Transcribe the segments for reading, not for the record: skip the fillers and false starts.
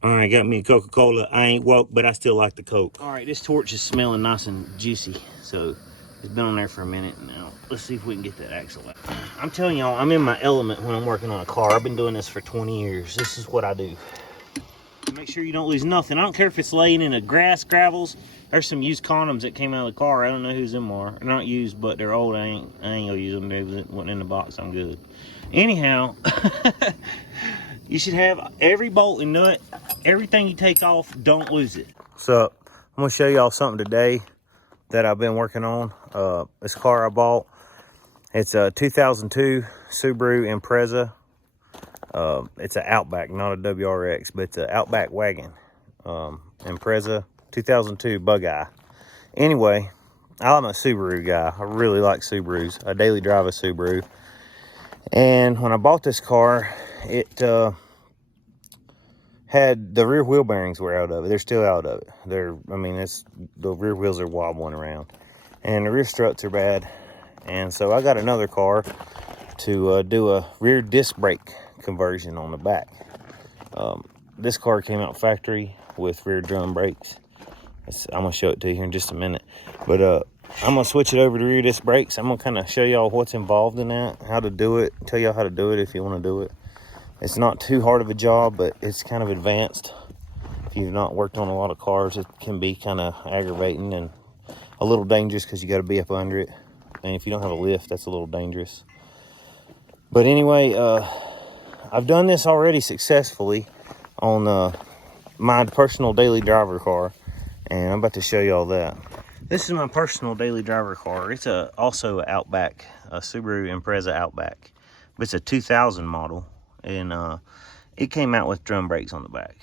All right, got me a Coca-Cola. I ain't woke, but I still like the Coke. All right, this torch is smelling nice and juicy. So it's been on there for a minute now. Let's see if we can get that axle out. I'm telling y'all, I'm in my element when I'm working on a car. I've been doing this for 20 years. This is what I do. Make sure you don't lose nothing. I don't care if it's laying in the grass, gravels. There's some used condoms that came out of the car. I don't know whose them are. They're not used, but they're old. I ain't gonna use them. They wasn't in the box. I'm good. Anyhow, you should have every bolt and nut, everything you take off, don't lose it. So I'm gonna show y'all something today that I've been working on. This car I bought, it's a 2002 Subaru IMPREZA. It's an Outback, not a WRX, but it's an Outback wagon. Impreza 2002 bug eye. Anyway, I'm a Subaru guy. I really like Subarus. I daily drive a Subaru. And when I bought this car, it had the rear wheel bearings were out of it. They're still out of it. The rear wheels are wobbling around. And the rear struts are bad. And so I got another car to do a rear disc brake conversion on the back. This car came out factory with rear drum brakes. I'm gonna show it to you here in just a minute, but I'm gonna switch it over to rear disc brakes. I'm gonna kind of show y'all what's involved in that, how to do it, tell y'all how to do it if you want to do it. It's not too hard of a job, but it's kind of advanced. If you've not worked on a lot of cars, it can be kind of aggravating and a little dangerous because you got to be up under it, and if you don't have a lift, that's a little dangerous. But anyway, I've done this already successfully on my personal daily driver car, and I'm about to show y'all that. This is my personal daily driver car. It's also an Outback, a Subaru Impreza Outback. But it's a 2000 model, and it came out with drum brakes on the back.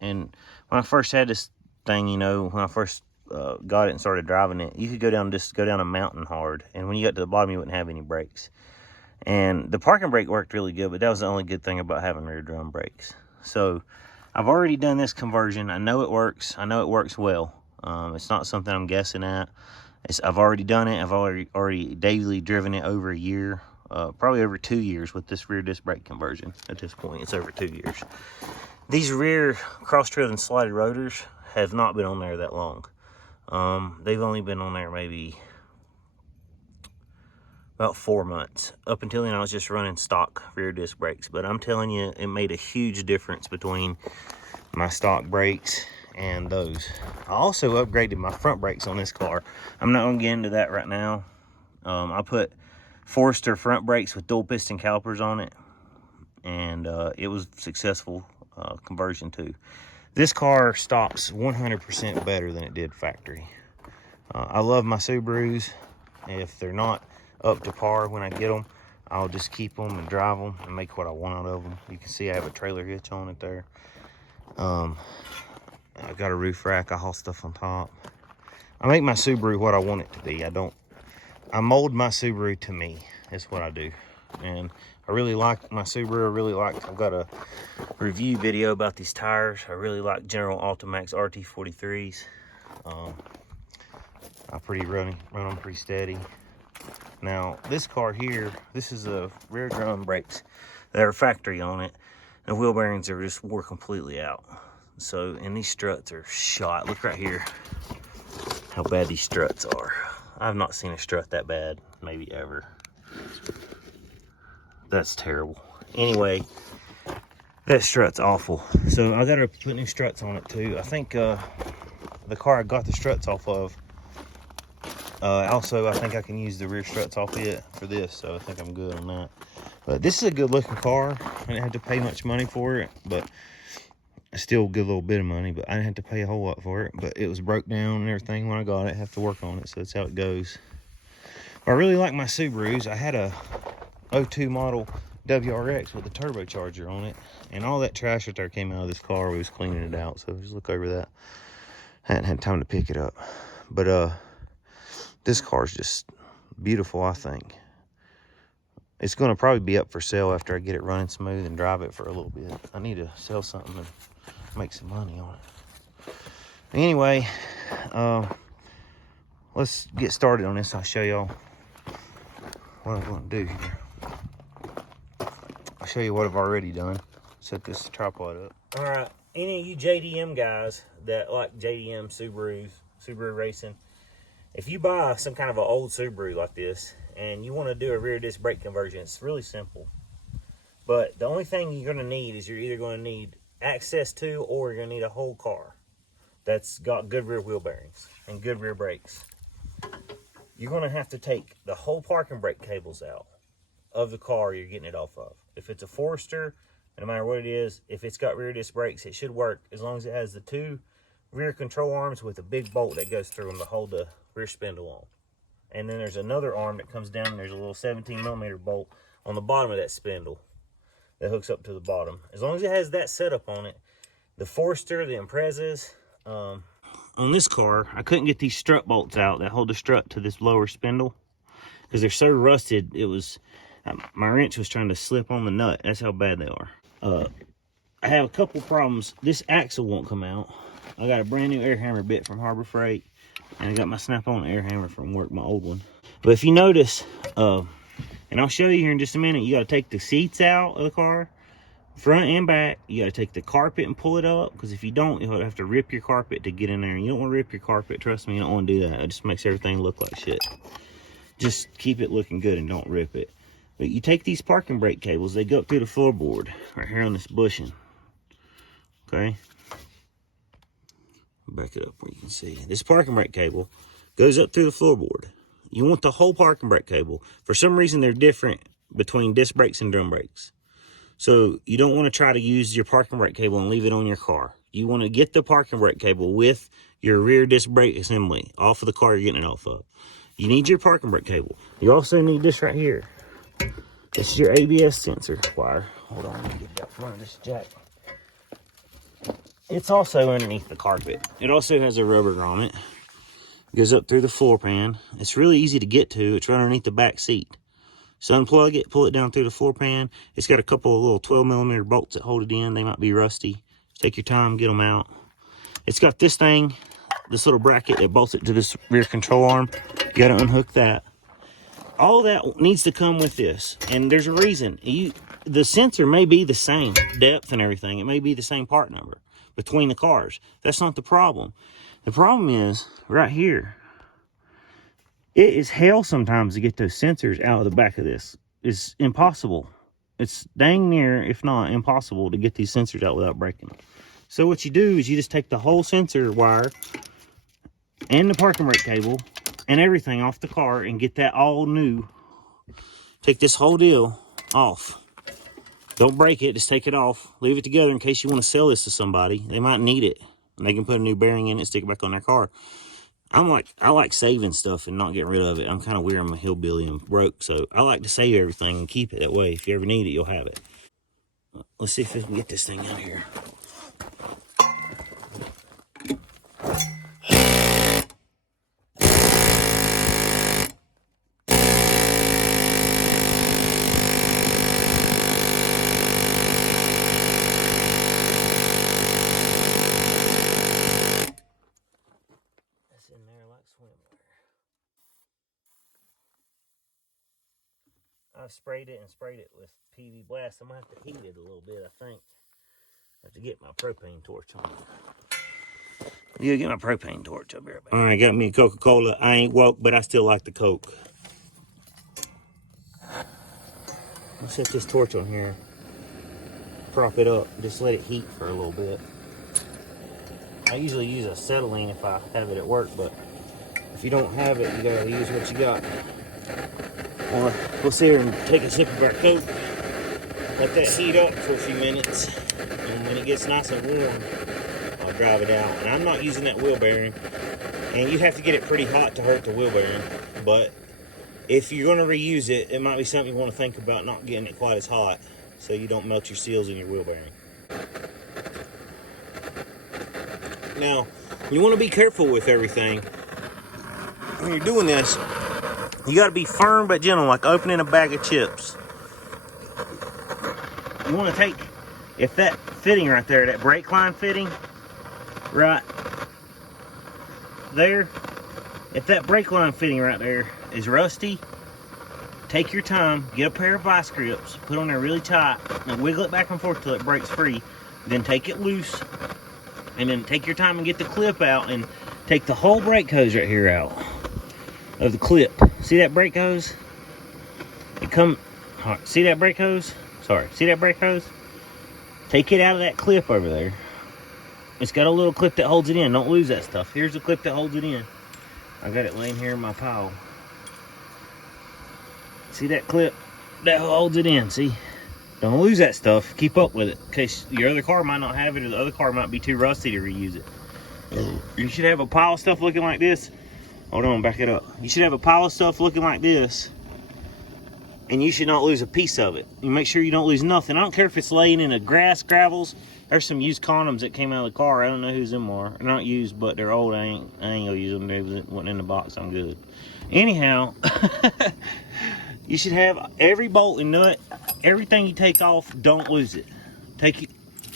And when I first had this thing, when I first got it and started driving it, you could go down a mountain hard, and when you got to the bottom, you wouldn't have any brakes. And the parking brake worked really good, but that was the only good thing about having rear drum brakes. So I've already done this conversion. I know it works. I know it works well. It's not something I'm guessing at. I've already done it. I've already daily driven it over a year, probably over 2 years with this rear disc brake conversion. At this point, it's over 2 years. These rear cross-trail and slided rotors have not been on there that long. They've only been on there maybe about 4 months. Up until then, I was just running stock rear disc brakes. But I'm telling you, it made a huge difference between my stock brakes and those. I also upgraded my front brakes on this car. I'm not gonna get into that right now. I put Forester front brakes with dual piston calipers on it, and it was successful conversion too. This car stocks 100% better than it did factory. I love my Subarus. If they're not up to par when I get them, I'll just keep them and drive them and make what I want out of them. You can see I have a trailer hitch on it there. I got a roof rack. I haul stuff on top. I make my Subaru what I want it to be. I mold my Subaru to me. That's what I do. And I really like my Subaru. I've got a review video about these tires. I really like General Ultimax RT43s. I run them pretty steady. Now, this car here, this is a rear drum brakes that are factory on it. The wheel bearings are just wore completely out. So, and these struts are shot. Look right here how bad these struts are. I've not seen a strut that bad, maybe ever. That's terrible. Anyway, that strut's awful. So I gotta put new struts on it too. I think the car I got the struts off of, also I think I can use the rear struts off it for this, so I think I'm good on that. But this is a good looking car. I didn't have to pay much money for it, but still a good little bit of money, but I didn't have to pay a whole lot for it. But it was broke down and everything when I got it. I have to work on it, so that's how it goes. But I really like my Subarus. I had a 02 model WRX with a turbocharger on it, and all that trash that there came out of this car. We was cleaning it out, so just look over that. I hadn't had time to pick it up, but this car's just beautiful. I think it's going to probably be up for sale after I get it running smooth and drive it for a little bit. I need to sell something and make some money on it. Anyway, let's get started on this. I'll show y'all what I'm going to do here. I'll show you what I've already done. Set this tripod up. All right, any of you JDM guys that like JDM Subaru racing, if you buy some kind of an old Subaru like this and you want to do a rear disc brake conversion, it's really simple. But the only thing you're going to need is you're either going to need access to, or you're going to need a whole car that's got good rear wheel bearings and good rear brakes. You're going to have to take the whole parking brake cables out of the car you're getting it off of. If it's a Forester, no matter what it is, if it's got rear disc brakes, it should work as long as it has the 2 rear control arms with a big bolt that goes through them to hold the rear spindle on. And then there's another arm that comes down, and there's a little 17mm bolt on the bottom of that spindle that hooks up to the bottom. As long as it has that setup on it, the Forester, the Imprezas, on this car, I couldn't get these strut bolts out that hold the strut to this lower spindle because they're so rusted. It was, my wrench was trying to slip on the nut. That's how bad they are. I have a couple problems. This axle won't come out. I got a brand new air hammer bit from Harbor Freight, and I got my snap-on air hammer from work, my old one. But if you notice, and I'll show you here in just a minute, you got to take the seats out of the car, front and back. You got to take the carpet and pull it up, because if you don't, you'll have to rip your carpet to get in there. And you don't want to rip your carpet. Trust me, you don't want to do that. It just makes everything look like shit. Just keep it looking good and don't rip it. But you take these parking brake cables, they go up through the floorboard right here on this bushing. Okay? Back it up where you can see. This parking brake cable goes up through the floorboard. You want the whole parking brake cable. For some reason, they're different between disc brakes and drum brakes. So you don't want to try to use your parking brake cable and leave it on your car. You want to get the parking brake cable with your rear disc brake assembly off of the car you're getting it off of. You need your parking brake cable. You also need this right here. This is your ABS sensor wire. Hold on, let me get that front of this jack. It's also underneath the carpet. It also has a rubber grommet. It goes up through the floor pan. It's really easy to get to. It's right underneath the back seat. So unplug it, pull it down through the floor pan. It's got a couple of little 12mm bolts that hold it in. They might be rusty. Take your time, get them out. It's got this thing, this little bracket that bolts it to this rear control arm. You gotta unhook that. All that needs to come with this, and there's a reason. The sensor may be the same depth and everything. It may be the same part number between the cars. That's not the problem. The problem is right here. It is hell sometimes to get those sensors out of the back of this. It's impossible. It's dang near, if not impossible, to get these sensors out without breaking them. So what you do is you just take the whole sensor wire and the parking brake cable and everything off the car and get that all new. Take this whole deal off. Don't break it, just take it off. Leave it together in case you want to sell this to somebody. They might need it, and they can put a new bearing in it and stick it back on their car. I like saving stuff and not getting rid of it. I'm kind of weird. I'm a hillbilly and broke, so I like to save everything and keep it that way. If you ever need it, you'll have it. Let's see if we can get this thing out here. In there like swimwear. I've sprayed it with PV Blast. I'm gonna have to heat it a little bit, I think. I have to get my propane torch on. Yeah, get my propane torch up here. All right, got me a Coca-Cola. I ain't woke, but I still like the Coke. I'll set this torch on here. Prop it up. Just let it heat for a little bit. I usually use acetylene if I have it at work, but if you don't have it, you gotta use what you got. Or we'll sit here and take a sip of our Coke, let that heat up for a few minutes, and when it gets nice and warm, I'll drive it out. And I'm not using that wheel bearing, and you have to get it pretty hot to hurt the wheel bearing, but if you're gonna reuse it, it might be something you wanna think about, not getting it quite as hot so you don't melt your seals in your wheel bearing. Now, you want to be careful with everything. When you're doing this, you got to be firm but gentle, like opening a bag of chips. You want to take, if that fitting right there, that brake line fitting, right there, if that brake line fitting right there is rusty, take your time, get a pair of vice grips, put on there really tight, and wiggle it back and forth till it breaks free. Then take it loose, And then take your time and get the clip out and take the whole brake hose right here out of the clip. See that brake hose? See that brake hose? Sorry, see that brake hose? Take it out of that clip over there. It's got a little clip that holds it in. Don't lose that stuff. Here's the clip that holds it in. I got it laying here in my pile. See that clip that holds it in? See? Don't lose that stuff. Keep up with it. In case your other car might not have it, or the other car might be too rusty to reuse it. You should have a pile of stuff looking like this. Hold on, back it up. You should have a pile of stuff looking like this. And you should not lose a piece of it. You make sure you don't lose nothing. I don't care if it's laying in the grass, gravels. There's some used condoms that came out of the car. I don't know whose them are. They're not used, but they're old. I ain't gonna use them. They wasn't in the box. I'm good. Anyhow, you should have every bolt and nut, everything you take off, don't lose it.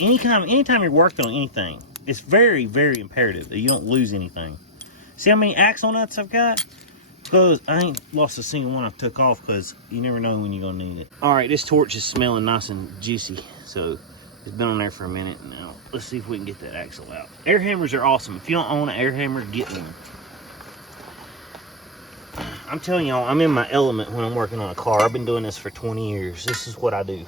Anytime you're working on anything, it's very, very imperative that you don't lose anything. See how many axle nuts I've got? Because I ain't lost a single one I took off, because you never know when you're going to need it. All right, this torch is smelling nice and juicy. So it's been on there for a minute now. Let's see if we can get that axle out. Air hammers are awesome. If you don't own an air hammer, get one. I'm telling y'all, I'm in my element when I'm working on a car. I've been doing this for 20 years. This is what I do.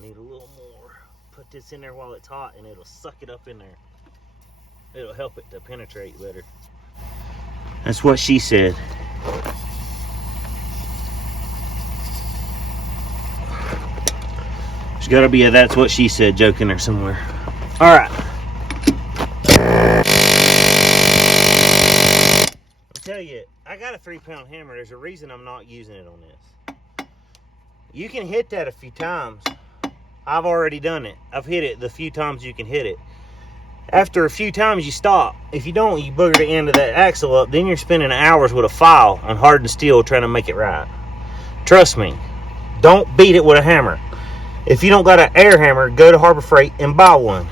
Need a little more. Put this in there while it's hot and it'll suck it up in there. It'll help it to penetrate better. That's what she said. There's gotta be a "that's what she said" joke in there somewhere. Alright. I'll tell you, I got a 3-pound hammer. There's a reason I'm not using it on this. You can hit that a few times. I've already done it. I've hit it the few times you can hit it. After a few times, you stop. If you don't, you booger the end of that axle up. Then you're spending hours with a file on hardened steel trying to make it right. Trust me. Don't beat it with a hammer. If you don't got an air hammer, go to Harbor Freight and buy one.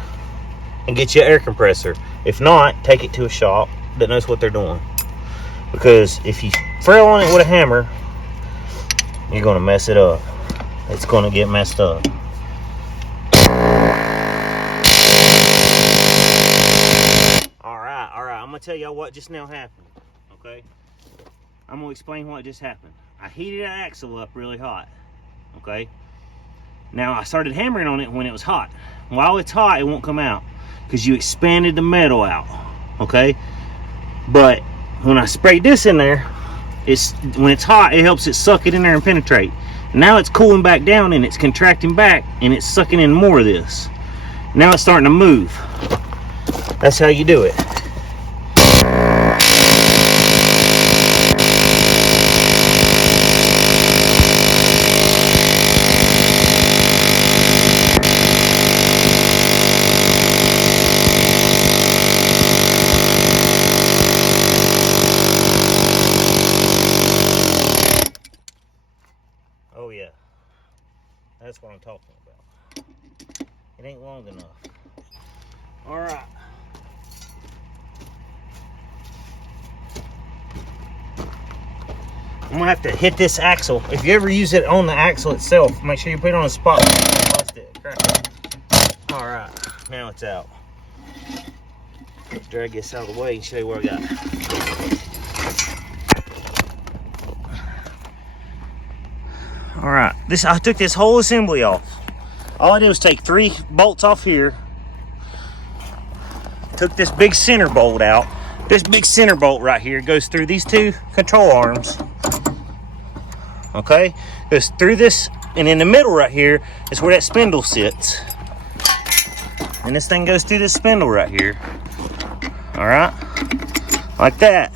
And get you an air compressor. If not, take it to a shop that knows what they're doing. Because if you frail on it with a hammer, you're going to mess it up. It's going to get messed up. Alright, I'm going to tell y'all what just now happened, okay? I'm going to explain what just happened. I heated that axle up really hot, okay? Now, I started hammering on it when it was hot. While it's hot, it won't come out because you expanded the metal out, okay? But when I sprayed this in there, when it's hot, it helps it suck it in there and penetrate. Now it's cooling back down and it's contracting back and it's sucking in more of this. Now it's starting to move. That's how you do it. Oh yeah, that's what I'm talking about. It ain't long enough. All right. I'm gonna have to hit this axle. If you ever use it on the axle itself, make sure you put it on a spot. Bust it, crack it. All right, now it's out. Drag this out of the way and show you what I got. All right, I took this whole assembly off. All I did was take 3 bolts off here. Took this big center bolt out. This big center bolt right here goes through these 2 control arms. Okay, goes through this, and in the middle right here is where that spindle sits. And this thing goes through this spindle right here. All right, like that.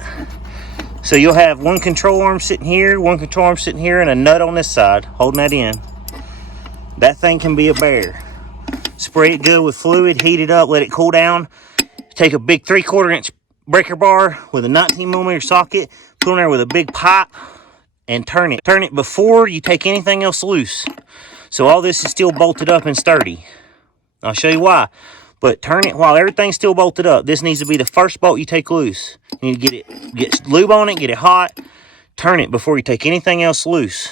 So you'll have 1 control arm sitting here, 1 control arm sitting here, and a nut on this side holding that in. That thing can be a bear. Spray it good with fluid, heat it up, let it cool down. Take a big 3/4 inch breaker bar with a 19mm socket, put on there with a big pipe, and turn it. Turn it before you take anything else loose. So all this is still bolted up and sturdy. I'll show you why. But turn it while everything's still bolted up. This needs to be the first bolt you take loose. You need to get lube on it, get it hot. Turn it before you take anything else loose.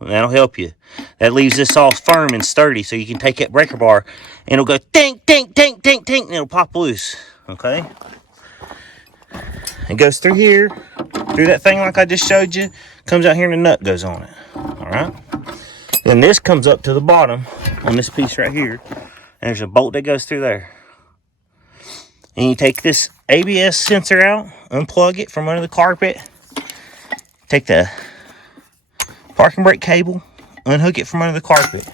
And that'll help you. That leaves this all firm and sturdy, so you can take that breaker bar and it'll go tink, tink, tink, tink, tink, and it'll pop loose. Okay? It goes through here, through that thing like I just showed you. Comes out here and the nut goes on it. Alright? Then this comes up to the bottom on this piece right here. And there's a bolt that goes through there. And you take this ABS sensor out, unplug it from under the carpet. Take the parking brake cable, unhook it from under the carpet.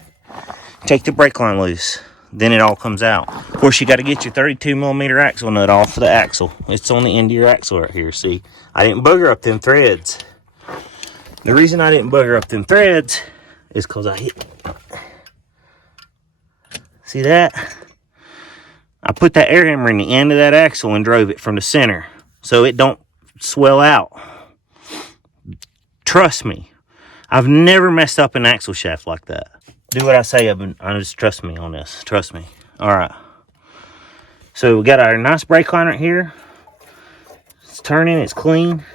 Take the brake line loose. Then it all comes out. Of course, you got to get your 32mm axle nut off of the axle. It's on the end of your axle right here. See, I didn't booger up them threads. The reason I didn't booger up them threads is because I hit. See that? I put that air hammer in the end of that axle and drove it from the center so it don't swell out. Trust me. I've never messed up an axle shaft like that. Do what I say. Just trust me on this. Trust me. All right. So we got our nice brake line right here. It's turning. It's clean.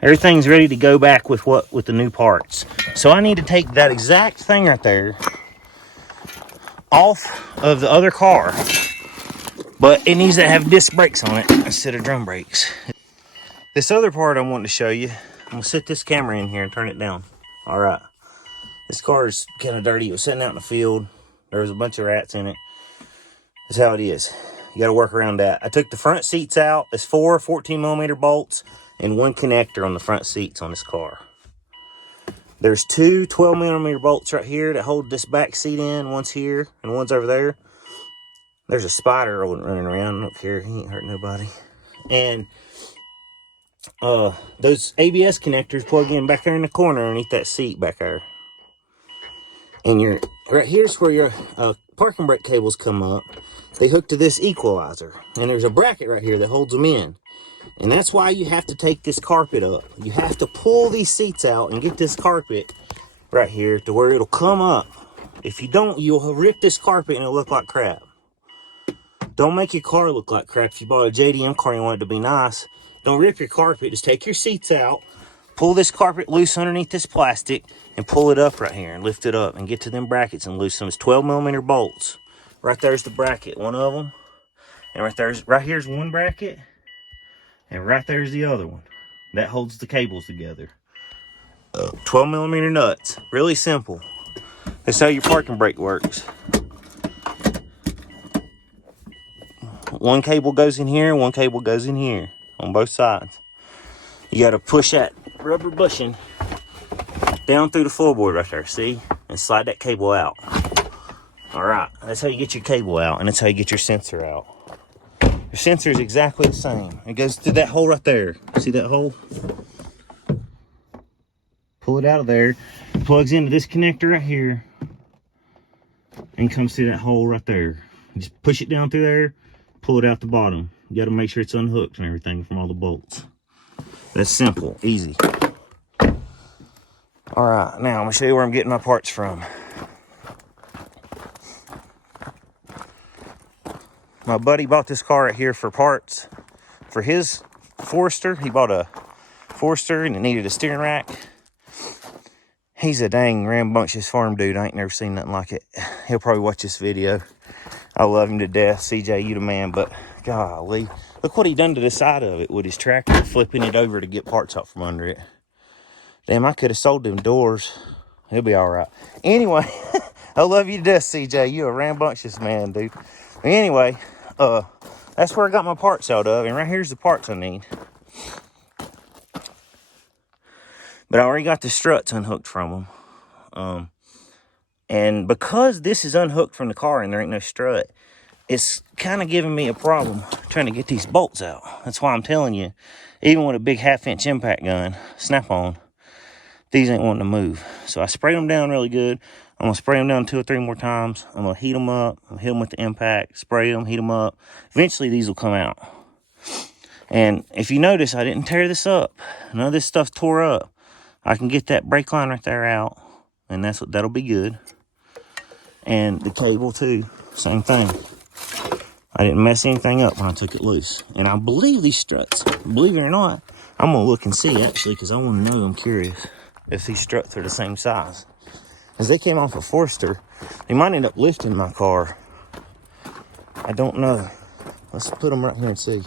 Everything's ready to go back with the new parts. So I need to take that exact thing right there off of the other car, but it needs to have disc brakes on it instead of drum brakes. This other part I want to show you. I'm gonna set this camera in here and turn it down. All right. This car is kind of dirty. It was sitting out in the field. There was a bunch of rats in it. That's how it is. You got to work around that. I took the front seats out. It's 4 14mm bolts and 1 connector on the front seats on this car. There's 2 12mm bolts right here that hold this back seat in. One's here and one's over there. There's a spider running around. I don't care. He ain't hurt nobody. And those ABS connectors plug in back there in the corner underneath that seat back there. And right here's where your parking brake cables come up. They hook to this equalizer. And there's a bracket right here that holds them in. And that's why you have to take this carpet up. You have to pull these seats out and get this carpet right here to where it'll come up. If you don't, you'll rip this carpet and it'll look like crap. Don't make your car look like crap. If you bought a JDM car and you want it to be nice, don't rip your carpet. Just take your seats out, pull this carpet loose underneath this plastic, and pull it up right here and lift it up and get to them brackets and loosen them. It's 12mm bolts. Right there's the bracket, one of them. And right here's one bracket. And right there's the other one. That holds the cables together. 12mm nuts. Really simple. That's how your parking brake works. One cable goes in here, one cable goes in here on both sides. You got to push that rubber bushing down through the floorboard right there, see? And slide that cable out. All right, that's how you get your cable out, and that's how you get your sensor out. Your sensor is exactly the same. It goes through that hole right there. See that hole? Pull it out of there. It plugs into this connector right here and comes through that hole right there. Just push it down through there, pull it out the bottom. You got to make sure it's unhooked and everything from all the bolts. That's simple, easy. All right, now I'm gonna show you where I'm getting my parts from. My buddy bought this car right here for parts for his Forester. He bought a Forester and it needed a steering rack. He's a dang rambunctious farm dude. I ain't never seen nothing like it. He'll probably watch this video. I love him to death. CJ, you the man, but golly. Look what he done to the side of it with his tractor, flipping it over to get parts out from under it. Damn, I could have sold them doors. He'll be all right. Anyway, I love you to death, CJ. You a rambunctious man, dude. Anyway, that's where I got my parts out of, and right here's the parts I need. But I already got the struts unhooked from them. And because this is unhooked from the car and there ain't no strut, it's kind of giving me a problem trying to get these bolts out. That's why I'm telling you, even with a big 1/2-inch impact gun, snap-on, these ain't wanting to move. So I sprayed them down really good. I'm going to spray them down 2 or 3 more times. I'm going to heat them up. I'm going to hit them with the impact, spray them, heat them up. Eventually, these will come out. And if you notice, I didn't tear this up. None of this stuff tore up. I can get that brake line right there out, and that'll be good. And the cable, too. Same thing. I didn't mess anything up when I took it loose. And I believe these struts, believe it or not, I'm gonna look and see actually, because I want to know, I'm curious if these struts are the same size. As they came off a Forester, they might end up lifting my car. I don't know. Let's put them right here and see.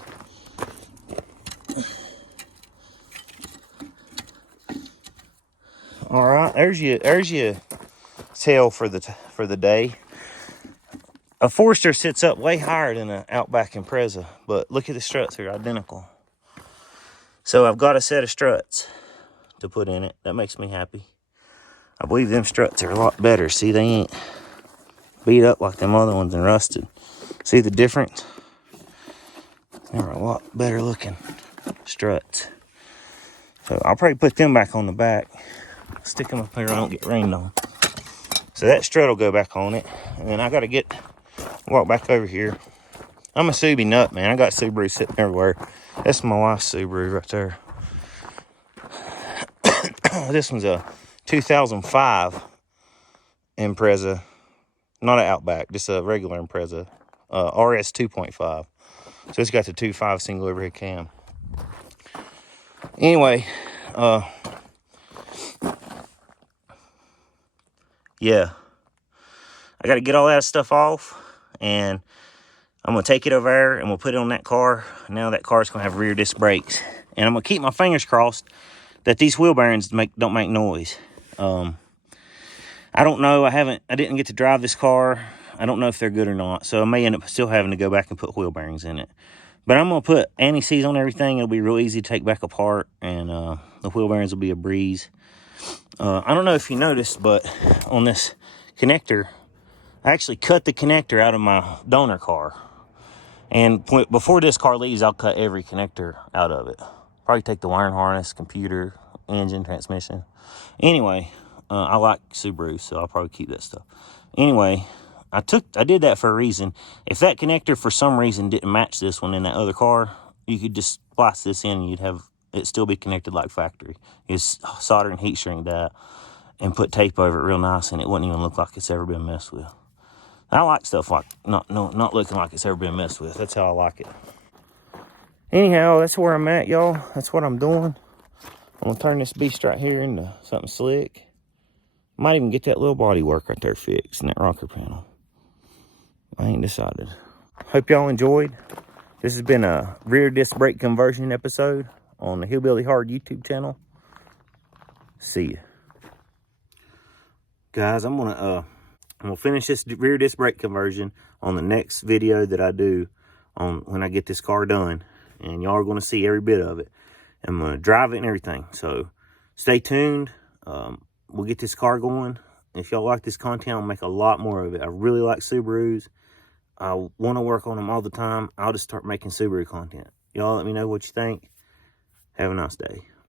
All right, there's your tail for the day. A Forester sits up way higher than an Outback Impreza, but look at the struts, they're identical. So I've got a set of struts to put in it. That makes me happy. I believe them struts are a lot better. See, they ain't beat up like them other ones and rusted. See the difference? They're a lot better looking struts. So I'll probably put them back on the back. Stick them up here so I don't get rained on. So that strut will go back on it. And then I got to walk back over here. I'm a Subi nut, man. I got Subaru sitting everywhere. That's my wife's Subaru right there. This one's a 2005 Impreza. Not an Outback, just a regular Impreza. RS 2.5. So it's got the 2.5 single overhead cam. Anyway, yeah. I got to get all that stuff off, and I'm going to take it over there, and we'll put it on that car. Now that car's going to have rear disc brakes. And I'm going to keep my fingers crossed that these wheel bearings don't make noise. I don't know. I didn't get to drive this car. I don't know if they're good or not. So I may end up still having to go back and put wheel bearings in it. But I'm going to put anti-seize on everything. It'll be real easy to take back apart, and the wheel bearings will be a breeze. I don't know if you noticed, but on this connector, I actually cut the connector out of my donor car. And before this car leaves, I'll cut every connector out of it. Probably take the wiring harness, computer, engine, transmission. Anyway, I like Subaru, so I'll probably keep that stuff. Anyway, I did that for a reason. If that connector for some reason didn't match this one in that other car, you could just splice this in and you'd have it still be connected like factory. You just solder and heat shrink that and put tape over it real nice, and it wouldn't even look like it's ever been messed with. I like stuff like not looking like it's ever been messed with. That's how I like it. Anyhow, that's where I'm at, y'all. That's what I'm doing. I'm gonna turn this beast right here into something slick. Might even get that little body work right there fixed in that rocker panel. I ain't decided. Hope y'all enjoyed. This has been a rear disc brake conversion episode on the Hillbilly Hard YouTube channel. See ya. Guys, I'm gonna finish this rear disc brake conversion on the next video that I do on when I get this car done. And y'all are going to see every bit of it. I'm going to drive it and everything. So stay tuned. We'll get this car going. If y'all like this content, I'll make a lot more of it. I really like Subarus. I want to work on them all the time. I'll just start making Subaru content. Y'all let me know what you think. Have a nice day.